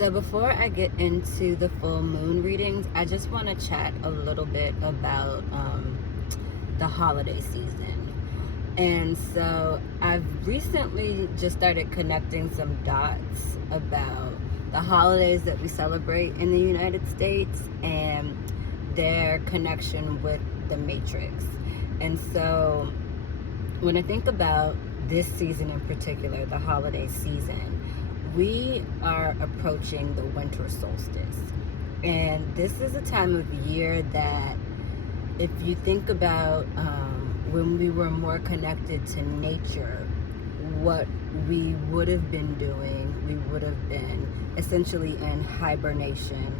So before I get into the full moon readings, I just want to chat a little bit about the holiday season. And so I've recently just started connecting some dots about the holidays that we celebrate in the United States and their connection with the Matrix. And so when I think about this season in particular, the holiday season, we are approaching the winter solstice. And this is a time of year that, if you think about when we were more connected to nature, what we would have been doing, we would have been essentially in hibernation.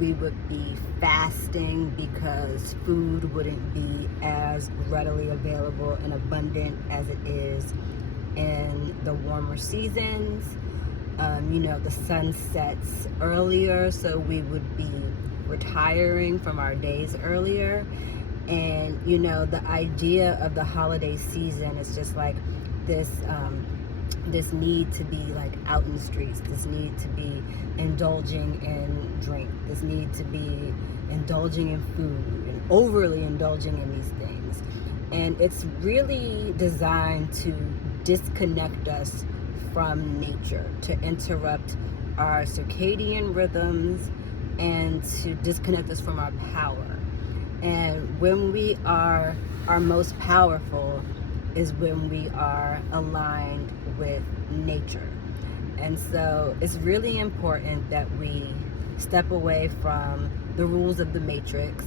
We would be fasting because food wouldn't be as readily available and abundant as it is in the warmer seasons. The sun sets earlier, so we would be retiring from our days earlier. And the idea of the holiday season is just like this this need to be like out in the streets, this need to be indulging in drink, this need to be indulging in food and overly indulging in these things. And it's really designed to disconnect us from nature, to interrupt our circadian rhythms, and to disconnect us from our power. And when we are our most powerful is when we are aligned with nature. And so it's really important that we step away from the rules of the Matrix.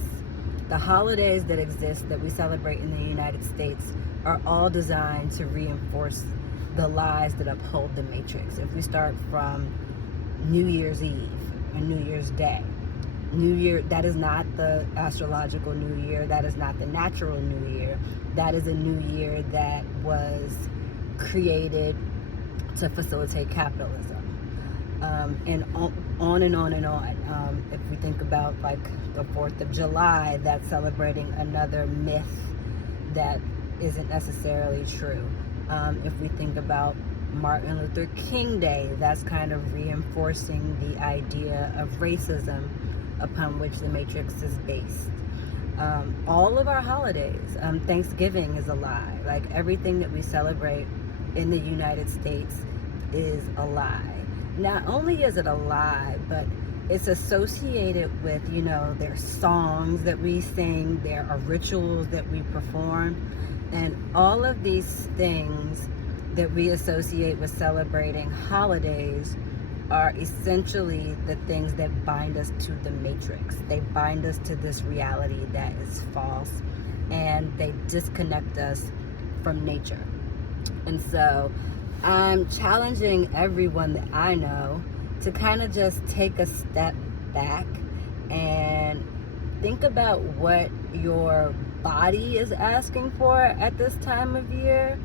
The holidays that exist that we celebrate in the United States are all designed to reinforce the lies that uphold the Matrix. If we start from New Year's Eve and New Year's Day, New Year, that is not the astrological New Year, that is not the natural New Year. That is a New Year that was created to facilitate capitalism. And on and on and on. If we think about like the 4th of July, that's celebrating another myth that isn't necessarily true. If we think about Martin Luther King Day, that's kind of reinforcing the idea of racism upon which the Matrix is based. All of our holidays, Thanksgiving is a lie. Like everything that we celebrate in the United States is a lie. Not only is it a lie, but it's associated with, their songs that we sing, there are rituals that we perform, and all of these things that we associate with celebrating holidays are essentially the things that bind us to the Matrix. They bind us to this reality that is false, and they disconnect us from nature. And so I'm challenging everyone that I know to kind of just take a step back and think about what your body is asking for at this time of year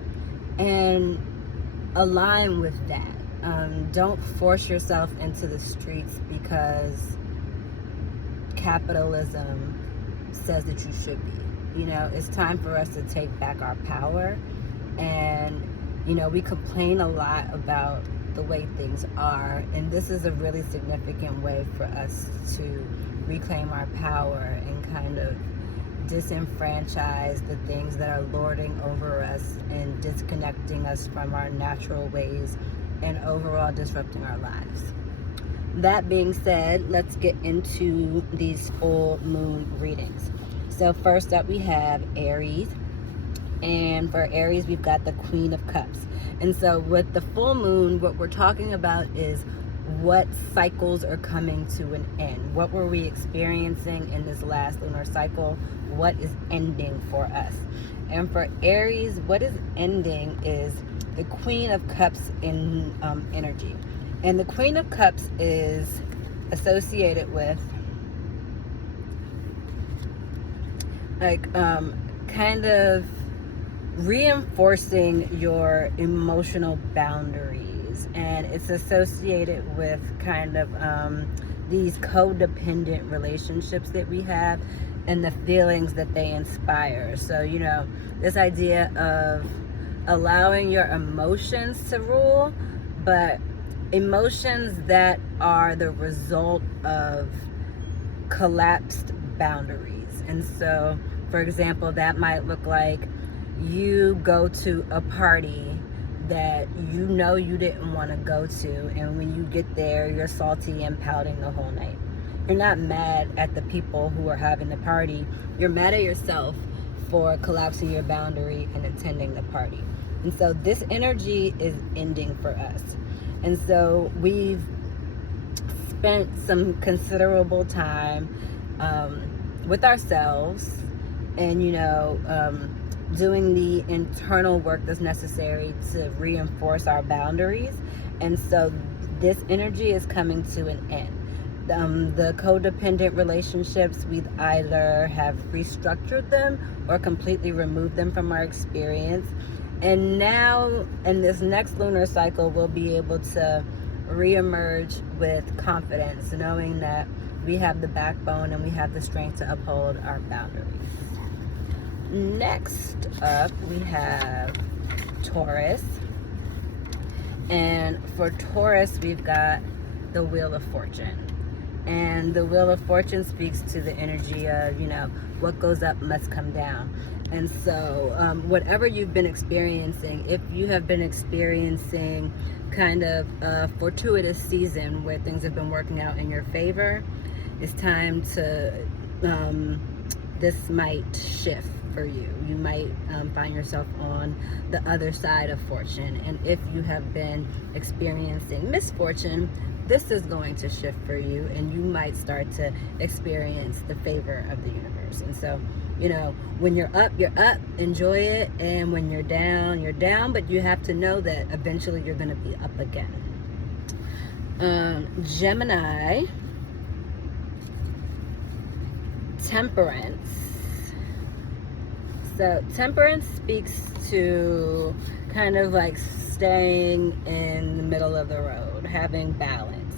and align with that. Don't force yourself into the streets because capitalism says that you should be. It's time for us to take back our power. And we complain a lot about the way things are, and this is a really significant way for us to reclaim our power and kind of disenfranchise the things that are lording over us and disconnecting us from our natural ways and overall disrupting our lives. That being said, let's get into these full moon readings. So first up, we have Aries. And for Aries, we've got the Queen of Cups. And so with the full moon, what we're talking about is what cycles are coming to an end. What were we experiencing in this last lunar cycle? What is ending for us? And for Aries, what is ending is the Queen of Cups in energy. And the Queen of Cups is associated with kind of reinforcing your emotional boundaries, and it's associated with kind of these codependent relationships that we have and the feelings that they inspire. So this idea of allowing your emotions to rule, but emotions that are the result of collapsed boundaries. And so, for example, that might look like you go to a party that you know you didn't want to go to, and when you get there, you're salty and pouting the whole night. You're not mad at the people who are having the party, you're mad at yourself for collapsing your boundary and attending the party. And so this energy is ending for us. And so we've spent some considerable time with ourselves and, doing the internal work that's necessary to reinforce our boundaries. And so this energy is coming to an end. The codependent relationships, we either have restructured them or completely removed them from our experience. And now in this next lunar cycle, we'll be able to reemerge with confidence, knowing that we have the backbone and we have the strength to uphold our boundaries. Next up, we have Taurus. And for Taurus, we've got the Wheel of Fortune. And the Wheel of Fortune speaks to the energy of, what goes up must come down. And so whatever you've been experiencing, if you have been experiencing kind of a fortuitous season where things have been working out in your favor, it's time to, this might shift for you. You might find yourself on the other side of fortune. And if you have been experiencing misfortune, this is going to shift for you, and you might start to experience the favor of the universe. And so, when you're up, enjoy it. And when you're down, but you have to know that eventually you're going to be up again. Gemini, Temperance. So Temperance speaks to kind of like staying in the middle of the road, having balance,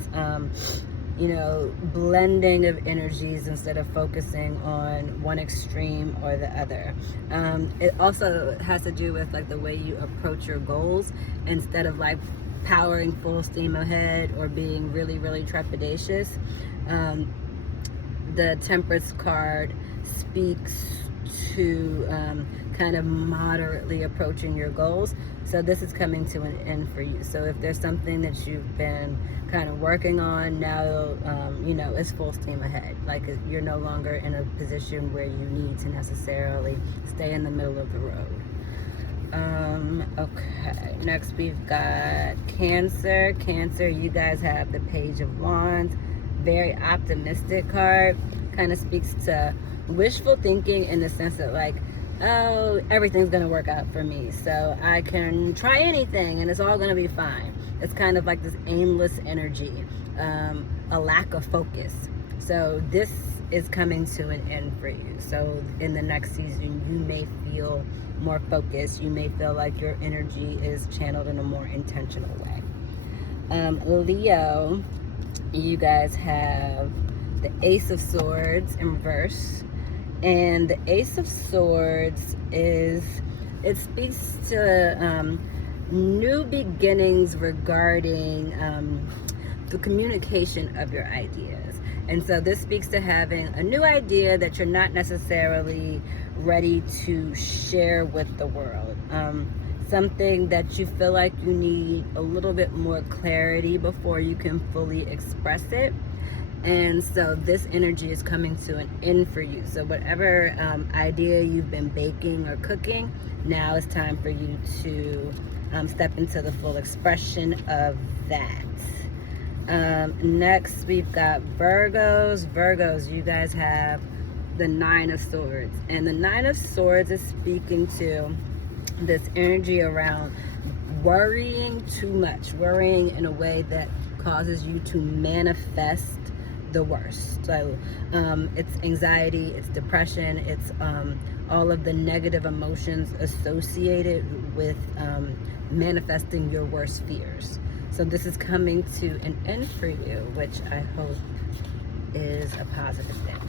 blending of energies instead of focusing on one extreme or the other. It also has to do with like the way you approach your goals instead of like powering full steam ahead or being really, really trepidatious. The Temperance card speaks to kind of moderately approaching your goals. So this is coming to an end for you. So if there's something that you've been kind of working on now, it's full steam ahead. Like you're no longer in a position where you need to necessarily stay in the middle of the road. Okay, next we've got Cancer. Cancer, you guys have the Page of Wands. Very optimistic card. Kind of speaks to wishful thinking in the sense that like, oh, everything's gonna work out for me, so I can try anything and it's all gonna be fine. It's kind of like this aimless energy, a lack of focus. So this is coming to an end for you. So in the next season, you may feel more focused. You may feel like your energy is channeled in a more intentional way. Leo, you guys have the Ace of Swords in reverse. And the Ace of Swords it speaks to new beginnings regarding the communication of your ideas. And so this speaks to having a new idea that you're not necessarily ready to share with the world. Something that you feel like you need a little bit more clarity before you can fully express it. And so this energy is coming to an end for you. So whatever idea you've been baking or cooking, now it's time for you to step into the full expression of that. Next, we've got Virgos. Virgos, you guys have the Nine of Swords. And the Nine of Swords is speaking to this energy around worrying too much, worrying in a way that causes you to manifest the worst. So it's anxiety, it's depression, it's all of the negative emotions associated with manifesting your worst fears. So this is coming to an end for you, which I hope is a positive thing.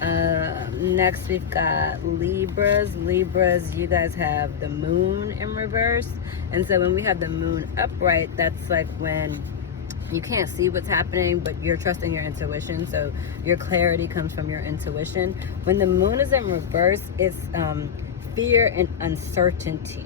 Next we've got Libras. Libras, you guys have the moon in reverse. And so when we have the moon upright, that's like when you can't see what's happening, but you're trusting your intuition. So your clarity comes from your intuition. When the moon is in reverse, it's fear and uncertainty.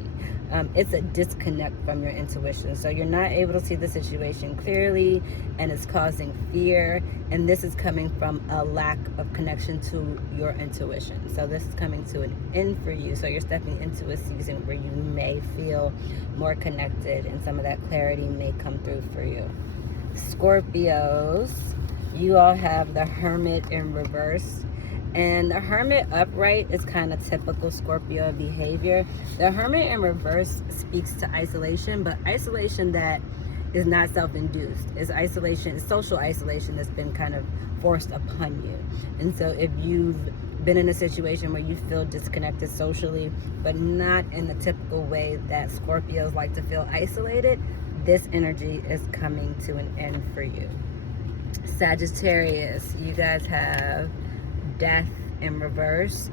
It's a disconnect from your intuition. So you're not able to see the situation clearly, and it's causing fear. And this is coming from a lack of connection to your intuition. So this is coming to an end for you. So you're stepping into a season where you may feel more connected, and some of that clarity may come through for you. Scorpios, you all have the Hermit in reverse. And the Hermit upright is kind of typical Scorpio behavior. The Hermit in reverse speaks to isolation, but isolation that is not self-induced. It's isolation, it's social isolation that's been kind of forced upon you. And so if you've been in a situation where you feel disconnected socially, but not in the typical way that Scorpios like to feel isolated, this energy is coming to an end for you. Sagittarius, you guys have Death in reverse.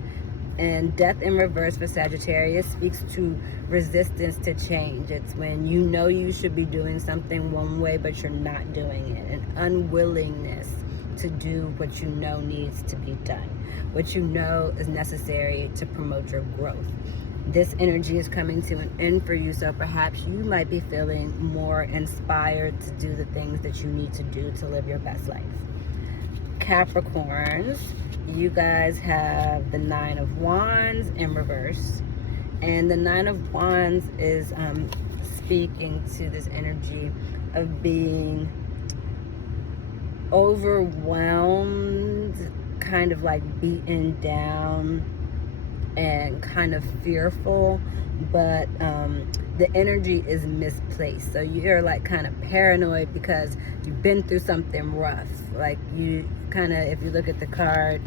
And death in reverse for Sagittarius speaks to resistance to change. It's when you know you should be doing something one way, but you're not doing it. An unwillingness to do what you know needs to be done, what you know is necessary to promote your growth. This energy is coming to an end for you, so perhaps you might be feeling more inspired to do the things that you need to do to live your best life. Capricorns, you guys have the Nine of Wands in reverse. And the Nine of Wands is speaking to this energy of being overwhelmed, kind of like beaten down, and kind of fearful, but the energy is misplaced. So you're like kind of paranoid because you've been through something rough. Like you kind of, if you look at the card,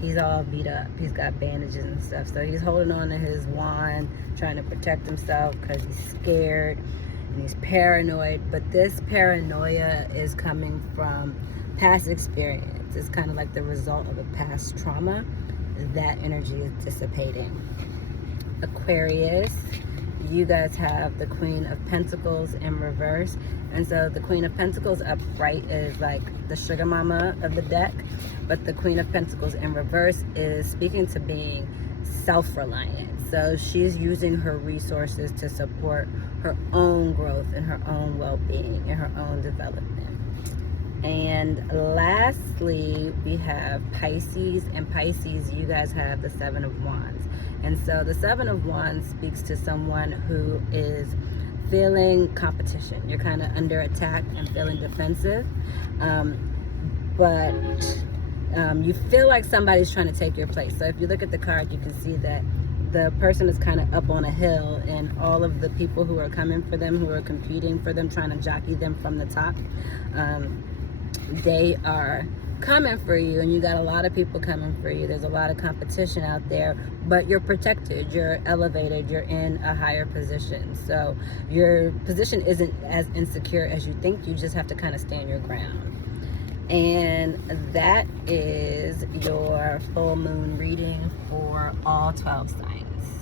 he's all beat up. He's got bandages and stuff. So he's holding on to his wand, trying to protect himself because he's scared and he's paranoid. But this paranoia is coming from past experience. It's kind of like the result of a past trauma. That energy is dissipating. Aquarius, you guys have the Queen of Pentacles in reverse. And so the Queen of Pentacles upright is like the sugar mama of the deck, but the Queen of Pentacles in reverse is speaking to being self-reliant. So she's using her resources to support her own growth and her own well-being and her own development. And lastly, we have Pisces. And Pisces, you guys have the Seven of Wands. And so the Seven of Wands speaks to someone who is feeling competition. You're kind of under attack and feeling defensive. But you feel like somebody's trying to take your place. So if you look at the card, you can see that the person is kind of up on a hill, and all of the people who are coming for them, who are competing for them, trying to jockey them from the top, they are coming for you, and you got a lot of people coming for you. There's a lot of competition out there, but you're protected, you're elevated, you're in a higher position. So your position isn't as insecure as you think. You just have to kind of stand your ground. And that is your full moon reading for all 12 signs.